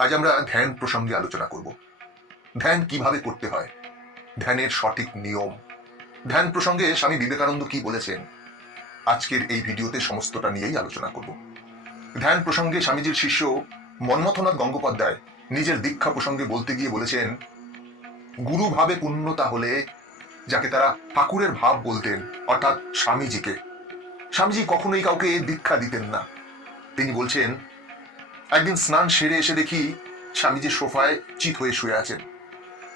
আজ আমরা ধ্যান প্রসঙ্গে আলোচনা করব। ধ্যান কীভাবে করতে হয়? ধ্যানের সঠিক নিয়ম। ধ্যান প্রসঙ্গে স্বামী বিবেকানন্দ কি বলেছেন? আজকের এই ভিডিওতে সমস্তটা নিয়েই আলোচনা করব। ধ্যান প্রসঙ্গে স্বামীজির শিষ্য মন্মথনাথ গঙ্গোপাধ্যায় নিজের দীক্ষা প্রসঙ্গে বলতে গিয়ে বলেছেন, গুরু ভাবে পূর্ণতা হলে যাকে তারা ঠাকুরের ভাব বলতেন, অর্থাৎ স্বামীজিকে, স্বামীজি কখনোই কাউকে দীক্ষা দিতেন না। তিনি বলছেন একদিন স্নান সেরে এসে দেখি স্বামীজি সোফায় চিত হয়ে শুয়ে আছেন।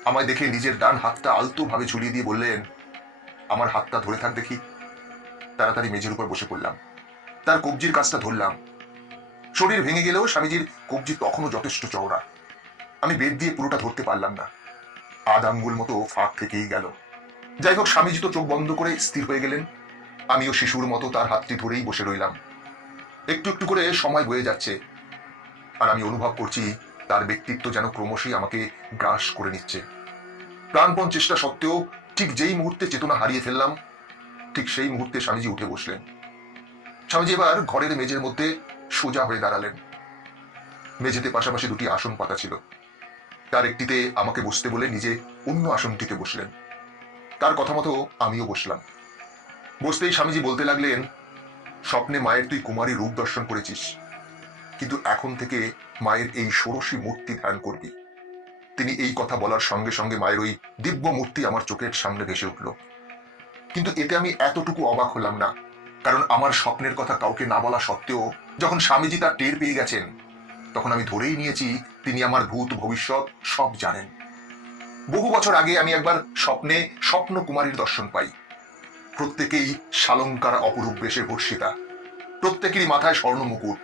আমায় দেখে নিজের ডান হাতটা আলতো ভাবে ঝুলিয়ে দিয়ে বললেন, আমার হাতটা ধরে থাক দেখি। তাড়াতাড়ি মেঝের উপর বসে পড়লাম। তার কবজির কাজটা ধরলাম। শরীর ভেঙে গেলেও স্বামীজির কবজি তখনও যথেষ্ট চওড়া। আমি বেদ দিয়ে পুরোটা ধরতে পারলাম না। আধ আঙ্গুল মতো ফাঁক থেকেই গেল। যাই হোক, স্বামীজি তো চোখ বন্ধ করে স্থির হয়ে গেলেন। আমিও শিশুর মতো তার হাতটি ধরেই বসে রইলাম। একটু একটু করে সময় বয়ে যাচ্ছে। আর আমি অনুভব করছি তার ব্যক্তিত্ব যেন ক্রমশই আমাকে গ্রাস করে নিচ্ছে। প্রাণপণ চেষ্টা সত্ত্বেও ঠিক যেই মুহূর্তে চেতনা হারিয়ে ফেললাম, ঠিক সেই মুহূর্তে স্বামীজি উঠে বসলেন। স্বামীজি এবার ঘরের মেঝের মধ্যে সোজা হয়ে দাঁড়ালেন। মেঝেতে পাশাপাশি দুটি আসন পাতা ছিল। তার একটিতে আমাকে বসতে বলে নিজে অন্য আসনটিতে বসলেন। তার কথা মতো আমিও বসলাম। বসতেই স্বামীজি বলতে লাগলেন, স্বপ্নে মায়ের তুই কুমারী রূপ দর্শন করেছিস। কিন্তু এখন থেকে মায়ের এই ষোড়শী মূর্তি ধ্যান করবি। তিনি এই কথা বলার সঙ্গে সঙ্গে মায়ের ওই দিব্য মূর্তি আমার চোখের সামনে ভেসে উঠল। কিন্তু এতে আমি এতটুকু অবাক হলাম না, কারণ আমার স্বপ্নের কথা কাউকে না বলা সত্ত্বেও যখন স্বামীজি তার টের পেয়ে গেছেন, তখন আমি ধরেই নিয়েছি তিনি আমার ভূত ভবিষ্যৎ সব জানেন। বহু বছর আগে আমি একবার স্বপ্নে স্বপ্ন কুমারীর দর্শন পাই। প্রত্যেকেই শালঙ্কার অপরূপ বেশে ভর্ষিতা। প্রত্যেকেরই মাথায় স্বর্ণ মুকুট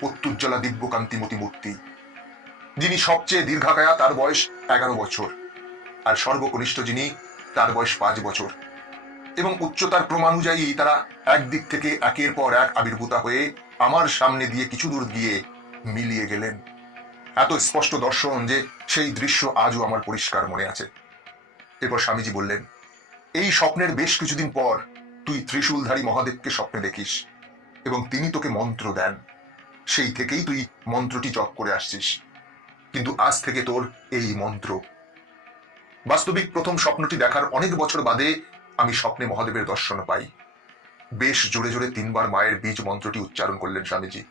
প্রত্যুজ্জ্বলা দিব্যকান্তিমতি মূর্তি যিনি সবচেয়ে দীর্ঘাকায়া, তার বয়স এগারো বছর, আর সর্বকনিষ্ঠ যিনি, তার বয়স পাঁচ বছর। এবং উচ্চতার ক্রমানুযায়ী তারা একদিক থেকে একের পর এক আবির্ভূতা হয়ে আমার সামনে দিয়ে কিছু দূর গিয়ে মিলিয়ে গেলেন। এত স্পষ্ট দর্শন যে সেই দৃশ্য আজও আমার পরিষ্কার মনে আছে। এরপর স্বামীজি বললেন, এই স্বপ্নের বেশ কিছুদিন পর তুই ত্রিশূলধারী মহাদেবকে স্বপ্নে দেখিস, এবং তিনি তোকে মন্ত্র দেন। সেই থেকেই তুই মন্ত্রটি জপ করে আসছিস। কিন্তু আজ থেকে তোর এই মন্ত্র। বাস্তবিক প্রথম স্বপ্নটি দেখার অনেক বছর বাদে আমি স্বপ্নে মহাদেবের দর্শন পাই। বেশ জোরে জোরে তিনবার মায়ের বীজ মন্ত্রটি উচ্চারণ করলেন স্বামীজি।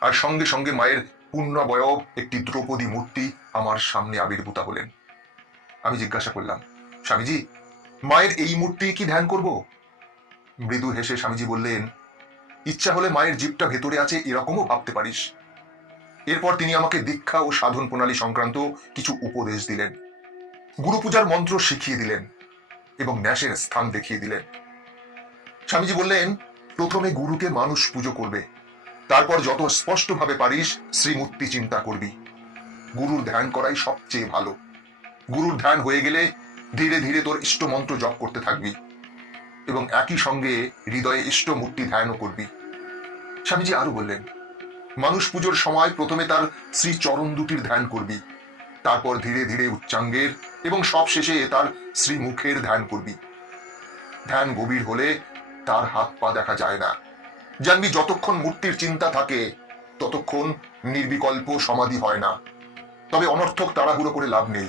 আর সঙ্গে সঙ্গে মায়ের পূর্ণবয়ব একটি দ্রৌপদী মূর্তি আমার সামনে আবির্ভূতা হলেন। আমি জিজ্ঞাসা করলাম, স্বামীজি, মায়ের এই মূর্তি কি ধ্যান করব? মৃদু হেসে স্বামীজি বললেন ইচ্ছা হলে মায়ের জীবটা ভেতরে আছে এরকমও ভাবতে পারিস। এরপর তিনি আমাকে দীক্ষা ও সাধন প্রণালী সংক্রান্ত কিছু উপদেশ দিলেন। গুরু পূজার মন্ত্র শিখিয়ে দিলেন এবং ন্যাসের স্থান দেখিয়ে দিলেন। স্বামীজি বললেন, প্রথমে গুরুকে মানুষ পুজো করবে, তারপর যত স্পষ্টভাবে পারিস শ্রীমূর্তি চিন্তা করবি। গুরুর ধ্যান করাই সবচেয়ে ভালো। গুরুর ধ্যান হয়ে গেলে ধীরে ধীরে তোর ইষ্ট মন্ত্র জপ করতে থাকবি। এবং একই সঙ্গে হৃদয়ে ইষ্ট মূর্তি ধ্যানও করবি। স্বামীজি আরও বললেন, মানুষ পুজোর সময় প্রথমে তার শ্রী চরণ দুটির ধ্যান করবি, তারপর ধীরে ধীরে উচ্চাঙ্গের এবং সব শেষে তার শ্রীমুখের ধ্যান করবি। ধ্যান গভীর হলে তার হাত পা দেখা যায় না। জানবি যতক্ষণ মূর্তির চিন্তা থাকে, ততক্ষণ নির্বিকল্প সমাধি হয় না। তবে অনর্থক তাড়াহুড়ো করে লাভ নেই।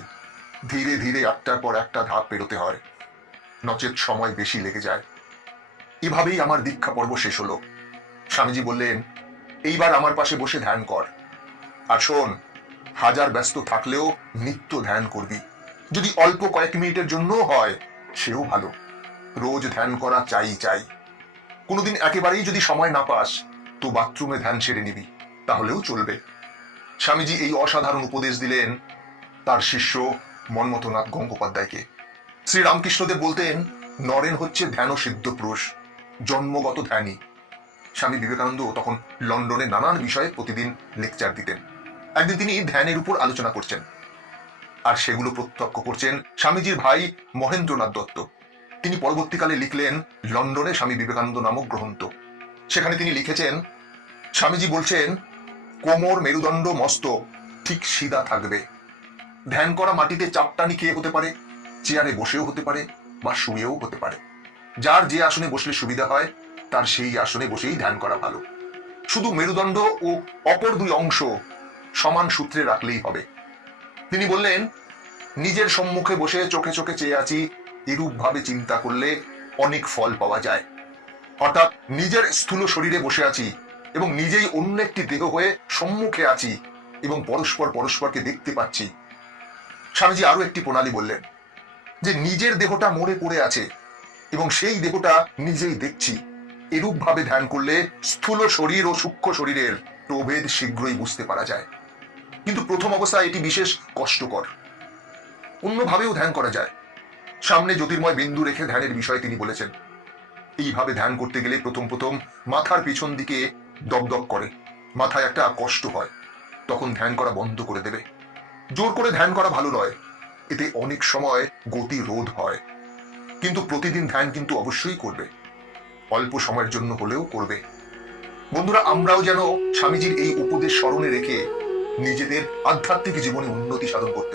ধীরে ধীরে একটার পর একটা ধাপ পেরোতে হয়। নচেত সময় বেশি লেগে যায়। এভাবেই আমার দীক্ষা পর্ব শেষ হলো। স্বামীজি বললেন, এইবার আমার পাশে বসে ধ্যান কর। আর শোন, হাজার ব্যস্ত থাকলেও নিত্য ধ্যান করবি। যদি অল্প কয়েক মিনিটের জন্য হয়, সেও ভালো। রোজ ধ্যান করা চাই চাই। কোনোদিন একেবারেই যদি সময় না পাস, তো বাথরুমে ধ্যান সেরে নিবি, তাহলেও চলবে। স্বামীজি এই অসাধারণ উপদেশ দিলেন তার শিষ্য মন্মথনাথ গঙ্গোপাধ্যায়কে। শ্রী রামকৃষ্ণদেব বলতেন, নরেন হচ্ছে ধ্যান সিদ্ধ পুরুষ, জন্মগত ধ্যানী। স্বামী বিবেকানন্দ তখন লন্ডনে নানান বিষয়ে প্রতিদিন লেকচার দিতেন। একদিন তিনি ধ্যানের উপর আলোচনা করছেন। আর সেগুলো প্রত্যক্ষ করছেন স্বামীজির ভাই মহেন্দ্রনাথ দত্ত। তিনি পরবর্তীকালে লিখলেন, লন্ডনে স্বামী বিবেকানন্দ নামক গ্রন্থ। সেখানে তিনি লিখেছেন, স্বামীজি বলছেন, কোমর মেরুদণ্ড মস্ত, ঠিক সিধা থাকবে। ধ্যান করা মাটিতে চাপটানি খেয়ে হতে পারে চেয়ারে বসেও হতে পারে বা শুয়েও হতে পারে। যার যে আসনে বসলে সুবিধা হয়, তার সেই আসনে বসেই ধ্যান করা ভালো। শুধু মেরুদণ্ড ও অপর দুই অংশ সমান সূত্রে রাখলেই হবে। তিনি বললেন, নিজের সম্মুখে বসে চোখে চোখে চেয়ে আছি এরূপ ভাবে চিন্তা করলে অনেক ফল পাওয়া যায়। অর্থাৎ নিজের স্থূল শরীরে বসে আছি এবং নিজেই অন্য একটি দেহ হয়ে সম্মুখে আছি এবং পরস্পর পরস্পরকে দেখতে পাচ্ছি। স্বামীজি আরও একটি প্রণালী বললেন যে নিজের দেহটা মরে পড়ে আছে এবং সেই দেহটা নিজেই দেখছি। এরূপ ভাবে ধ্যান করলে স্থূল শরীর ও সূক্ষ্ম শরীরের প্রভেদ শীঘ্রই বুঝতে পারা যায়। কিন্তু প্রথম অবস্থায় এটি বিশেষ কষ্টকর। অন্যভাবেও ধ্যান করা যায়। সামনে জ্যোতির্ময় বিন্দু রেখে ধ্যানের বিষয়ে তিনি বলেছেন, এইভাবে ধ্যান করতে গেলে প্রথম প্রথম মাথার পিছন দিকে দপদপ করে। মাথায় একটা কষ্ট হয়। তখন ধ্যান করা বন্ধ করে দেবে। জোর করে ধ্যান করা ভালো নয়। এতে অনেক সময় গতি রোধ হয়। কিন্তু প্রতিদিন ধ্যান কিন্তু অবশ্যই করবে। অল্প সময়ের জন্য হলেও করবে। বন্ধুরা, আমরাও যেন স্বামীজির এই উপদেশ স্মরণে রেখে নিজেদের আধ্যাত্মিক জীবনে উন্নতি সাধন করতে